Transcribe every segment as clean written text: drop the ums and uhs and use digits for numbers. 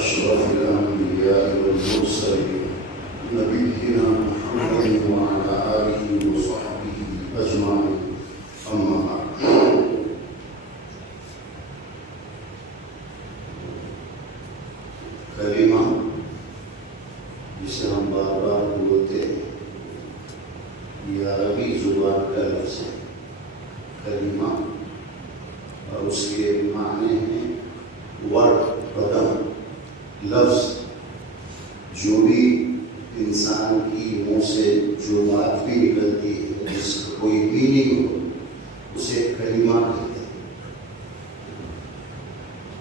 أشرف الأنبياء والمرسلين نبينا محمد وعلى آله وصحبه أجمعين أما بعد کلمہ جسے ہم بار بار بولتے ہیں یہ عربی زبان کا لفظ ہے کلمہ اور اس کے معنی ہیں ورڈ قدم لفظ جو بھی انسان کی منہ سے جو بات بھی نکلتی ہے جس کا کوئی میننگ ہو اسے کلمہ کہتے ہیں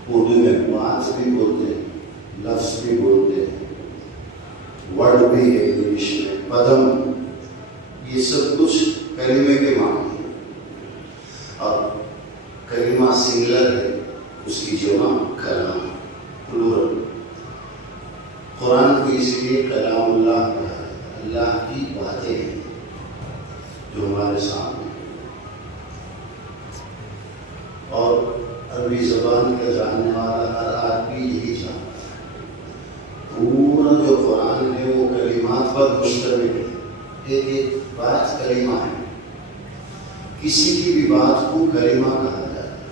اردو میں بات بھی بولتے ہیں لفظ بھی بولتے ہیں ورڈ بھی ہے انگلش میں قدم یہ سب کچھ کلمے کے معنی ہیں اور کلمہ سنگلر ہے اس کی جمع کلام پلورل قرآن کو اس لیے کلام اللہ کہا ہے اللہ کی باتیں ہیں جو ہمارے سامنے اور عربی زبان کا جاننے والا ہر آدمی یہی جانتا ہے پورا جو قرآن ہے وہ کلمات پر مشتمل ہے ایک ایک بات کلمہ ہے کسی کی بھی بات کو کلمہ کہا جاتا ہے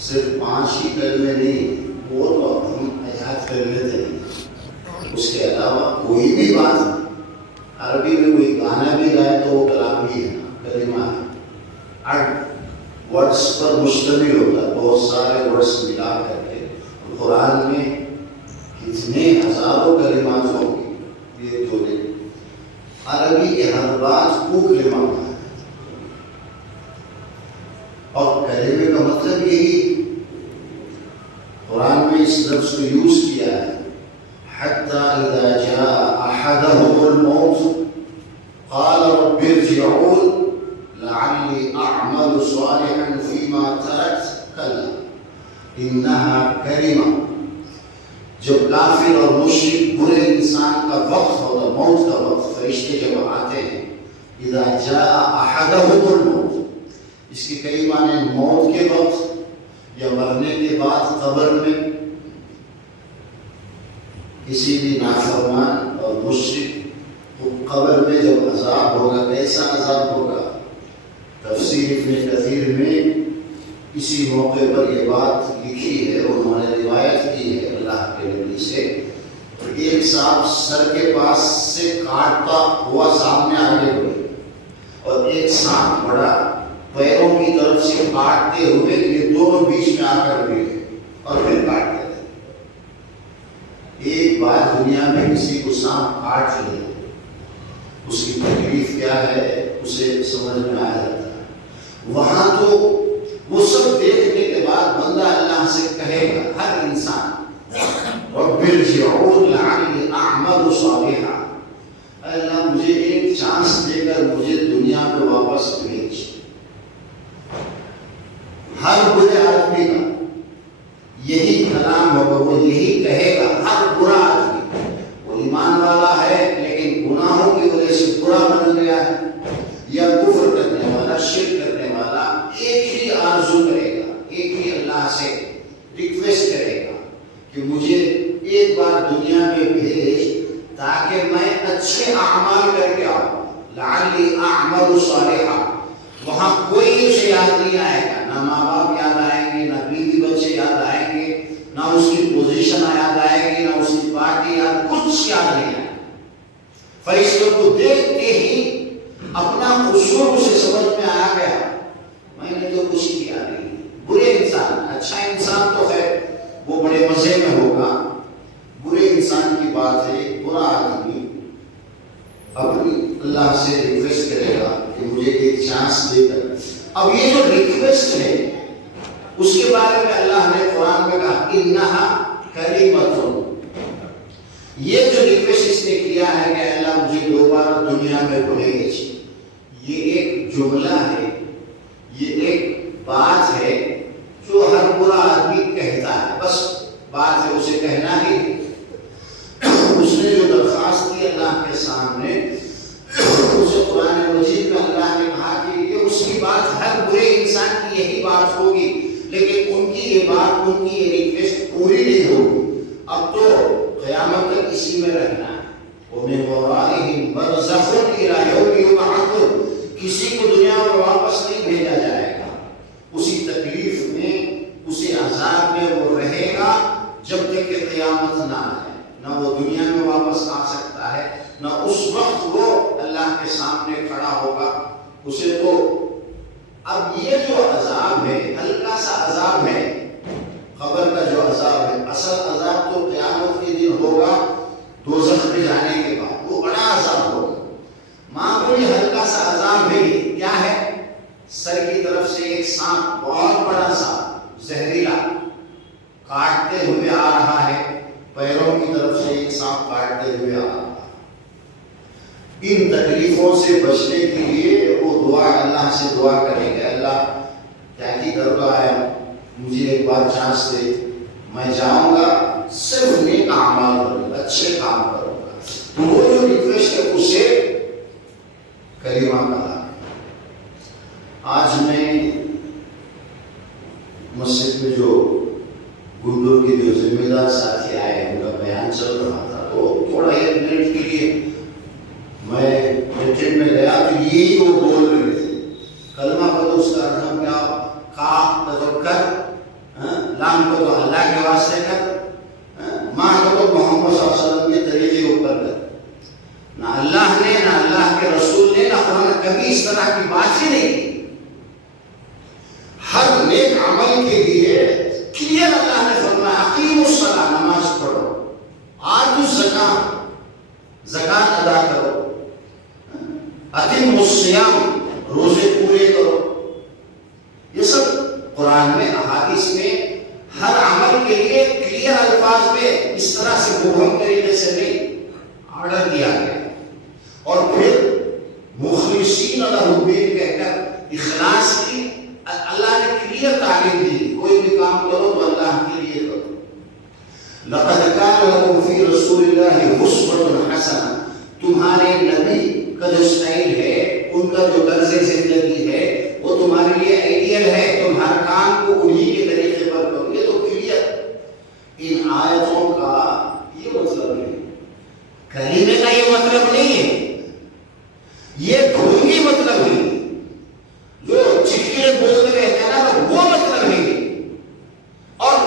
صرف 5 ہی کلمے نہیں وہ تو ہم یاد کر لیتے ہیں اس کے علاوہ کوئی بھی بات عربی میں کوئی گانا بھی گائے تو وہ کلام ہی ہے کلمہ ہے 8 ورڈس پر مشتمل ہوتا ہے بہت سارے ورڈس ملا کر کے قرآن میں کتنے ہزاروں کلمات ہوں گی یہ جو عربی کے ہر بات کو کلمہ کہا ہے اور کلمے کا مطلب یہی قرآن میں اس لفظ کو یوز کیا ہے حتی اذا جاء احدهم الموت قال رب ارجعون لعلی اعمل صالحا فيما تركت كلا انها کلمہ جب کافر اور مشرک برے انسان کا وقت ہوتا موت کا وقت فرشتے جب آتے ہیں اذا جاء احدهم الموت اس کی کئی معنی موت کے وقت یا مرنے کے بعد قبر میں کسی بھی نافرمان اور مشرک کو قبر میں جب عذاب ہوگا کیسا عذاب ہوگا تفسیر ابن کثیر میں اسی موقع پر یہ بات لکھی ہے انہوں نے روایت کی ہے اللہ کے نبی سے ایک سانپ سر کے پاس سے کاٹتا ہوا سامنے آگے بڑھے اور ایک سانپ بڑا پیروں کی طرف سے کاٹتے ہوئے یہ دونوں بیچ میں آ کر گئے اور پھر کاٹتے رہے ایک بار دنیا میں کسی کو سانپ کاٹ لے اس کی تکلیف کیا ہے اسے سمجھ میں آ جاتا ہے وہاں تو وہ سب دیکھنے کے بعد بندہ اللہ سے کہے گا ہر انسان رب ارجعون لعلی اعمل صالحا اللہ مجھے ایک چانس دے کر مجھے دنیا میں واپس بھیج ہر برے آدمی کا یہی کلام ہوگا وہ یہی کہے گا ہر برا آدمی وہ ایمان والا ہے لیکن گناہوں کی وجہ سے برا بن گیا ہے یا کفر کرنے والا شرک کرنے والا ایک ہی آرزو کرے گا ایک ہی اللہ سے ریکویسٹ کرے گا کہ مجھے ایک بار دنیا میں بھیج تاکہ میں اچھے اعمال کر کے آؤں لعلی اعمل صالحا وہاں کوئی اسے یاد نہیں آئے گا نہ ماں باپ یاد آئیں گے نہ بیوی بچے یاد آئیں گے نہ اس کی پوزیشن یاد آئے گی نہ اس کی پارٹی یاد کچھ یاد نہیں آئے فرشتوں کو دیکھتے ہی اپنا قصور اسے سمجھ میں آ گیا میں نے تو کچھ کیا نہیں برے انسان اچھا انسان تو ہے وہ بڑے مزے میں ہوگا برے انسان کی بات ہے برا آدمی اپنی اللہ سے ریکویسٹ کرے گا کہ مجھے ایک چانس دے کر اب یہ جو ریکویسٹ ہے اس کے بارے میں اللہ نے قرآن میں کہا انہا کلمۃ یہ جو ریکویسٹ اس نے کیا ہے کہ اللہ مجھے دوبارہ دنیا میں بھیج یہ ایک جملہ ہے یہ ایک بات ہے جو ہر برا آدمی کہتا ہے بس بات ہے اسے کہنا ہی اس نے جو درخواست کی اللہ کے سامنے اسے قرآن مجید میں اللہ نے کہا کہ یہ اس کی بات ہر برے انسان کی یہی بات ہوگی لیکن ان کی یہ بات ان کی یہ ریکویسٹ پوری نہیں ہوگی، اب تو قیامت تک اسی میں رہنا ہے۔ وَمِن وَرَائِهِمْ بَرْزَخٌ إِلَىٰ يَوْمِ يُبْعَثُونَ، کسی کو دنیا میں واپس نہیں بھیجا جائے گا، اسی تکلیف میں اسی عذاب میں وہ رہے گا جب تک کہ قیامت نہ آئے۔ نہ وہ دنیا میں واپس آ سکتا ہے، نہ اس وقت وہ اللہ کے سامنے کھڑا ہوگا۔ اسے تو اب یہ جو عذاب ہے ہلکا سا عذاب ہے، قبر کا جو عذاب ہے، اصل عذاب تو قیامت کے دن ہوگا دوزخ میں جانے کے بعد، وہ بڑا عذاب ہوگا۔ معمولی ہلکا سا عذاب ہے، کیا ہے؟ سر کی طرف سے ایک سانپ، بہت بڑا سانپ زہریلا کاٹتے ہوئے آ رہا ہے، پیروں کی طرف سے ایک سانپ کاٹتے ہوئے آ رہا ہے۔ ان تکلیفوں سے بچنے کے لیے وہ دعا اللہ سے دعا کریں گے، اللہ کیا کی درگاہ ہے، مجھے ایک بار چانس دے، میں جاؤں گا صرف نیک اعمال کروں گا، اچھے کام کروں گا۔ تو وہ جو ریکویسٹ ہے اسے کلمہ کہا۔ آج میں مسجد میں جو گنڈوں کے جو ذمہ دار ساتھی آئے ان کا بیان چل رہا تھا، تو تھوڑا ایک منٹ کے لیے میں میٹنگ میں گیا تو یہی وہ بول رہے تھے، کلمہ کو تو اس کا ارتھ کیا، کاف تذکر، لام کو تو اللہ کے واسطے کر، ماں کو تو محمد صلی اللہ علیہ وسلم کے طریقے اوپر کر۔ نہ اللہ نے، نہ اللہ کے رسول نے، نہ قرآن کبھی اس طرح کی بات ہی نہیں کی۔ ہر نیک عمل کے لیے کلیئر اللہ نے فرمایا اقیموا الصلاۃ، نماز پڑھو، آتوا الزکاۃ، زکات ادا کرو، اتموا الصیام، روزے پورے کرو۔ یہ سب قرآن میں، احادیث میں ہر عمل کے لیے کلیئر الفاظ میں اس طرح سے مبہم طریقے سے نہیں آرڈر دیا گیا۔ اور پھر مخلصین لہ الدین کہہ کر اخلاص کی اللہ نے کلیئر تعلیم دی، کوئی بھی کام کرو تو اللہ کے لیے کرو۔ لقد کان لکم فی رسول اللہ اسوۃ حسنہ، تمہارے نبی کا جو سٹائل ہے، ان کا جو طرز زندگی ہے، وہ تمہارے لیے آئیڈیل ہے، تم ہر کام کو انہی کے طریقے پر کرو۔ یہ تو کلیئر ان آیتوں کا یہ مطلب نہیں، کلمے کا یہ مطلب نہیں ہے، یہ ڈھونگی مطلب نہیں، جو چٹکے بولتے رہتے ہیں نا وہ مطلب نہیں۔ اور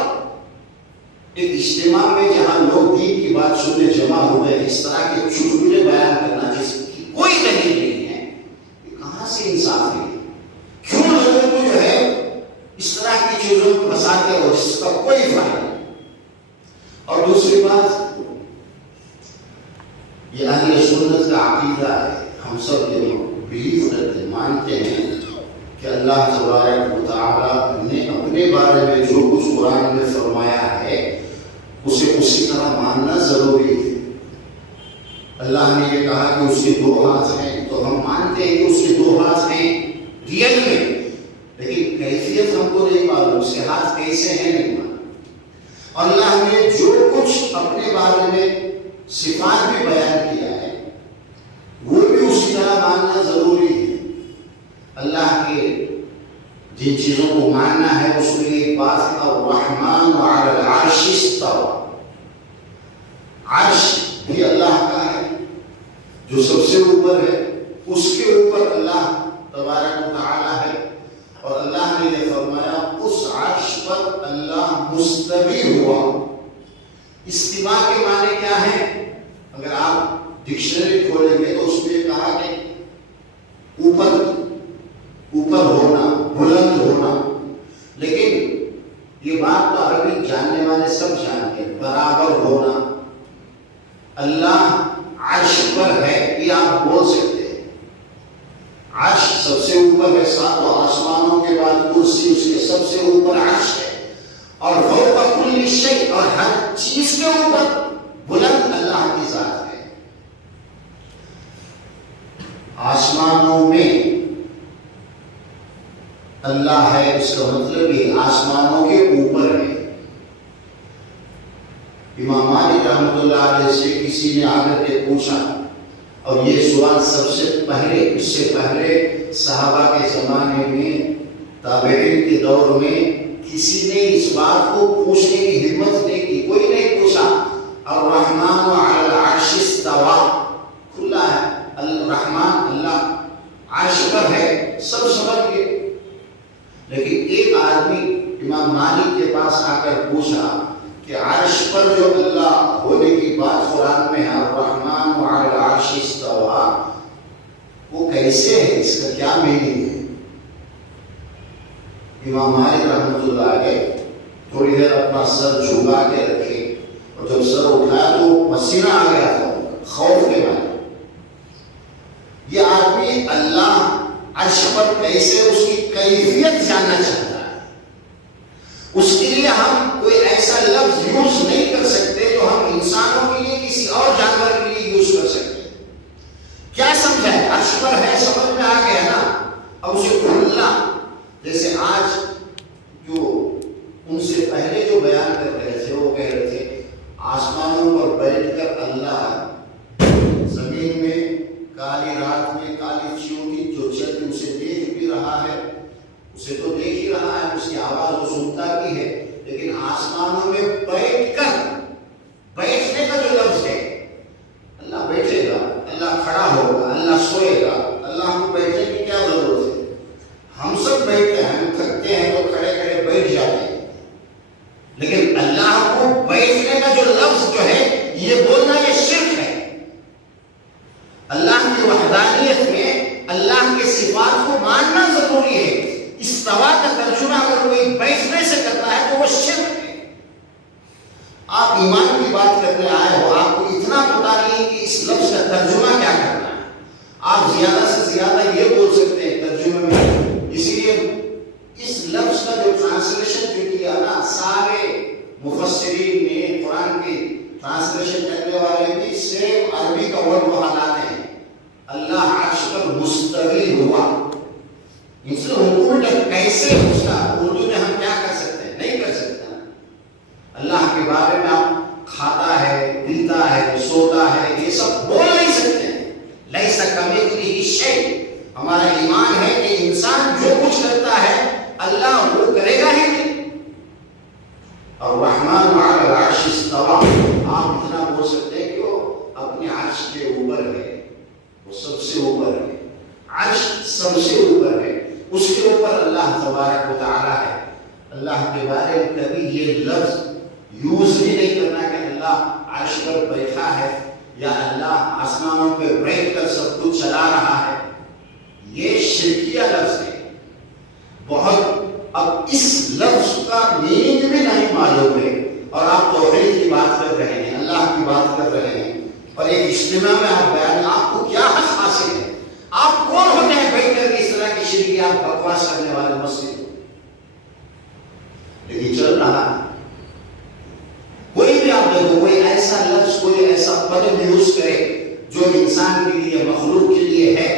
ایک اجتماع میں جہاں لوگ دین کی بات سننے جمع ہوئے، اس طرح کے چٹکلے بیان کرنا جس کی کوئی دلیل نہیں ہے، یہ کہاں سے انصاف ہے؟ کیوں لوگوں کو جو ہے اس طرح کی چیزوں کو پھنساتے ہو جس کا کوئی فائدہ نہیں؟ اور دوسری بات، یہ اہل سنت کا عقیدہ ہے، ہم سب یہ بلیو کرتے ہیں، مانتے ہیں کہ اللہ تبارک و تعالی نے اپنے بارے میں جو کچھ قرآن میں فرمایا ہے اسے اسی طرح ماننا ضروری ہے۔ اللہ نے یہ کہا کہ اس کے دو ہاتھ ہیں، تو ہم مانتے ہیں کہ اس کے دو ہاتھ ہیں ریئل میں، لیکن کیفیت ہم کو نہیں معلوم، اس کے ہاتھ کیسے ہیں نہیں معلوم۔ اور اللہ نے جو کچھ اپنے بارے میں صفات بھی بیان کیا ہے وہ بھی اسی طرح ماننا ضروری ہے۔ اللہ کے جن چیزوں کو ماننا ہے اس میں ایک بات ہے الرحمن علی العرش استوى، عرش بھی اللہ کا ہے جو سب سے اوپر ہے، اس کے اوپر اللہ تبارک و تعالی ہے، اور اللہ نے یہ فرمایا اس عرش پر اللہ مستوی ہوا۔ استواء کے معنی کیا ہے؟ اگر آپ ڈکشنری کھولیں گے تو اس میں کہا کہ اوپر ہونا، بلند ہونا، لیکن یہ بات تو عربی جاننے والے سب جانتے ہیں، برابر ہونا۔ اللہ عرش پر ہے یہ آپ بول سکتے ہیں، عرش سب سے اوپر ہے، ساتوں آسمانوں کے بعد کرسی اس کے سب سے اوپر عرش ہے، اور فوق کل شیء، اور ہر چیز کے اوپر بلند اللہ کی ذات ہے۔ آسمانوں میں اللہ ہے، اس کا مطلب یہ آسمانوں کے اوپر ہے۔ امام مالک رحمۃ اللہ علیہ سے کسی نے آ کر کے پوچھا، اور یہ سوال سب سے پہلے، اس سے پہلے صحابہ کے زمانے میں، تابعین کے دور میں کسی نے اس بات کو پوچھنے کی ہمت نہیں کی، کوئی نہیں پوچھا۔ الرحمن علی العرش استوى، کھلا ہے الرحمن، اللہ عرش پر ہے، سب سمجھ گئے۔ لیکن ایک آدمی امام مالک کے پاس آ کر پوچھا کہ عرش پر جو اللہ ہونے کی بات قرآن میں ہے، الرحمن علی العرش استوى، وہ کیسے ہے، اس کا کیا میننگ ہے؟ امام مالک رحمۃ اللہ علیہ تھوڑی دیر اپنا سر جھکا کے رکھے، اور جب سر اٹھایا تو پسینہ آ گیا تھا خوف کے بعد۔ یہ آدمی اللہ عرش پر کیسے، اس کی کیفیت جاننا چاہتا ہے۔ اس کے لیے ہم کوئی ایسا لفظ یوز نہیں کر سکتے جو ہم انسانوں کے لیے کسی اور جانور کے لیے یوز کر سکتے ہیں۔ کیا سمجھا ہے؟ عرش پر ہے، سمجھ میں آ گیا نا، اب اسے کھولنا۔ جیسے آج جو ان سے پہلے جو بیان کر رہے تھے، وہ کہہ رہے تھے آسمانوں پر بیٹھ کر اللہ زمین میں کالی رات میں کالی چیونٹی جو چلتی اسے دیکھ بھی رہا ہے، اسے تو دیکھ ہی رہا ہے، اس کی آواز وہ سنتا بھی ہے، لیکن آسمانوں میں بیٹھ کر، بیٹھنے کا جو لفظ ہے، اللہ بیٹھے گا، اللہ کھڑا ہوگا، اللہ سوئے گا، اللہ کو بیٹھنے کی کیا ضرورت ہے؟ ہم سب بیٹھتے ہیں، ہم تھکتے ہیں تو کھڑے کھڑے بیٹھ جاتے ہیں، لیکن اللہ کو بیٹھنے کا جو لفظ جو ہے یہ بولنا، یہ شرک ہے۔ اللہ کی وحدانیت میں اللہ کے صفات کو ماننا ضروری ہے۔ استوا کا ترجمہ اگر کوئی بیٹھنے سے کرتا ہے تو وہ شرک ہے۔ آپ ایمان کی بات کرنے آئے ہو، آپ کو اتنا پتا نہیں کہ اس لفظ کا ترجمہ کیا کرنا ہے۔ آپ زیادہ سے زیادہ یہ بول سکتے ہیں ترجمے میں، اسی لیے اس لفظ کا جو ٹرانسلیشن جو کیا نا، سارے مفسرین نے، قرآن کی ٹرانسلیشن کرنے والے بھی سیم عربی کا ورڈ وہاں لاتے ہیں، اللہ عرش پر مستوی ہوا۔ ان سے الٹا کیسے اس کا اردو میں ہم کیا کر سکتے ہیں؟ نہیں کر سکتے۔ اللہ کے بارے میں آپ کھاتا ہے، پیتا ہے، سوتا ہے، یہ سب بول نہیں سکتے ہیں۔ لیس کمثلہ شیء، ہمارا ایمان ہے کہ انسان جو کچھ کرتا ہے اللہ وہ کرے گا ہی نہیں۔ الرحمن علی العرش استوى، آپ اتنا بول سکتے ہیں کہ وہ اپنے عرش کے اوپر ہے، وہ سب سے اوپر ہے، عرش سب سے اوپر ہے، اس کے اوپر اللہ تبارک و تعالی ہے۔ اللہ کے بارے میں کبھی یہ لفظ یوز ہی نہیں کرنا کہ اللہ عرش پر بیٹھا ہے یا اللہ آسمانوں پہ بیٹھ کر سب کچھ چلا رہا ہے، یہ شرکیہ لفظ ہے بہت۔ اب اس لفظ کا میننگ بھی نہیں معلوم ہے، اور آپ توحید کی بات کر رہے ہیں، اللہ کی بات کر رہے ہیں، اور ایک اجتماع میں آپ بیان، آپ کو کیا حق حاصل ہے؟ آپ کون ہوتے ہیں بیٹھ کر اس طرح کی شرکیات بکواس کرنے والے مسجد؟ لیکن چل رہا ہے، کوئی بھی آپ دیکھو، کوئی ایسا لفظ، کوئی ایسا پد یوز کرے جو انسان کے لیے، مخلوق کے لیے ہے،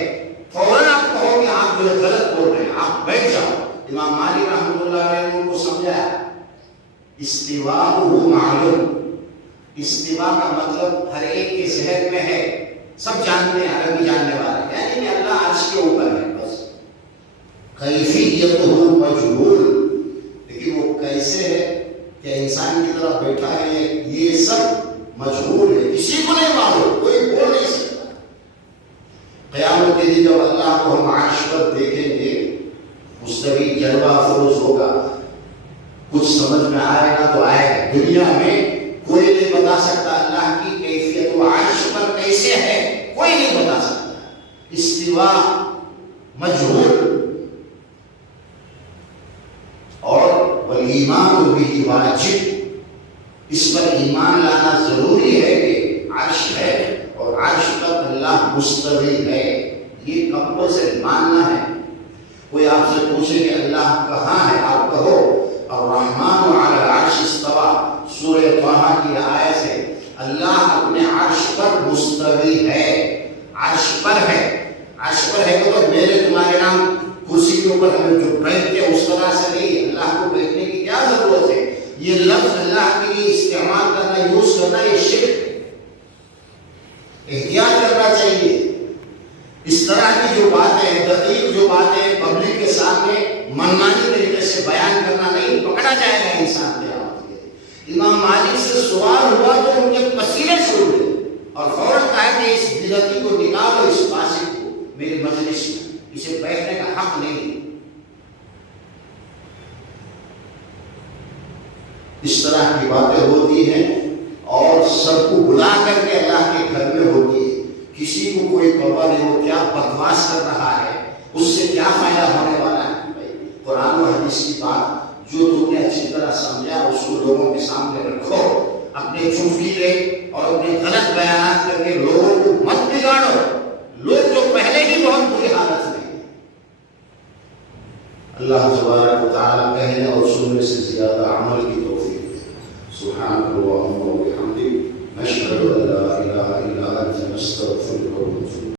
فوراً آپ کہو کہ آپ جو غلط بول رہے ہیں، آپ بیٹھ جاؤ۔ امام مالک رحمۃ اللہ علیہ نے ان کو سمجھایا، استواء معلوم، استواء کا مطلب ہر ایک کے ذہن میں ہے، سب جانتے ہیں، عربی جاننے والے، یعنی کہ اللہ عرش کے اوپر ہے، بس کیفیتہ مجہول، لیکن وہ کیسے ہے، کہ انسان کی طرح بیٹھا ہے، یہ سب مجہول ہے، کسی کو نہیں معلوم، کوئی بول نہیں سکتا۔ قیامت کے دن جب اللہ کو ہم عرش پر دیکھیں گے، مستوی جلوہ افروز ہوگا، کچھ سمجھ میں آئے گا تو آئے گا۔ دنیا میں کوئی نہیں بتا سکتا اللہ کی کیفیت، وہ عرش پر کیسے ہے، کوئی نہیں بتا سکتا۔ استواء مجہول، اور والایمان بہ واجب، اس پر ایمان لانا ضروری ہے کہ عرش ہے اور عرش پر اللہ مستوی ہے، یہ کمپلسری ماننا ہے۔ کوئی آپ سے پوچھے کہ اللہ کہاں ہے، آپ کہو الرحمن علی العرش استوى، سورہ طٰہٰ کی آیت ہے، اللہ اپنے عرش پر مستوی ہے، عرش پر ہے۔ عرش پر ہے تو میرے تمہارے نام کرسی کے اوپر ہمیں جو بیٹھتے ہیں اس طرح سے نہیں، اللہ کو بیٹھنے کی کیا ضرورت ہے؟ یہ لفظ اللہ کے لیے استعمال کرنا، یوز کرنا، یہ شرک ہے، احتیاط کرنا چاہیے۔ اس طرح کی جو باتیں، دقیق جو باتیں پبلک کے سامنے منمانی طریقے سے بیان کرنا نہیں، پکڑا امام مالک سے سوال ہوا تو ان کے پسینے سے اڑے اور فوراً کہا کہ اس بدعتی کو نکالو، اس فاسق کو میری مجلس میں، اسے بیٹھنے کا حق نہیں۔ اس طرح کی باتیں ہوتی ہیں اور سب کو بلا کر کے اللہ کے گھر میں ہوتی ہے، کسی کو کوئی پرواہ نہیں، وہ کیا بکواس کر رہا ہے، اس سے کیا فائدہ ہونے والا ہے۔ بھائی قرآن و حدیث کی بات جو تم نے اچھی طرح سمجھا اس کو لوگوں کے سامنے رکھو، اپنے چٹکلے اور اپنے غلط بیانات کر کے لوگوں کو مت بگاڑو، لوگ جو پہلے ہی بہت بری حالت میں ہیں۔ اللہ تبارک و تعالیٰ کہنے اور سننے سے زیادہ عمل کی توفیق دے۔ سبحانک اللہم و بحمدک، نشہد ان لا الہ الا انت، نستغفرک و نتوب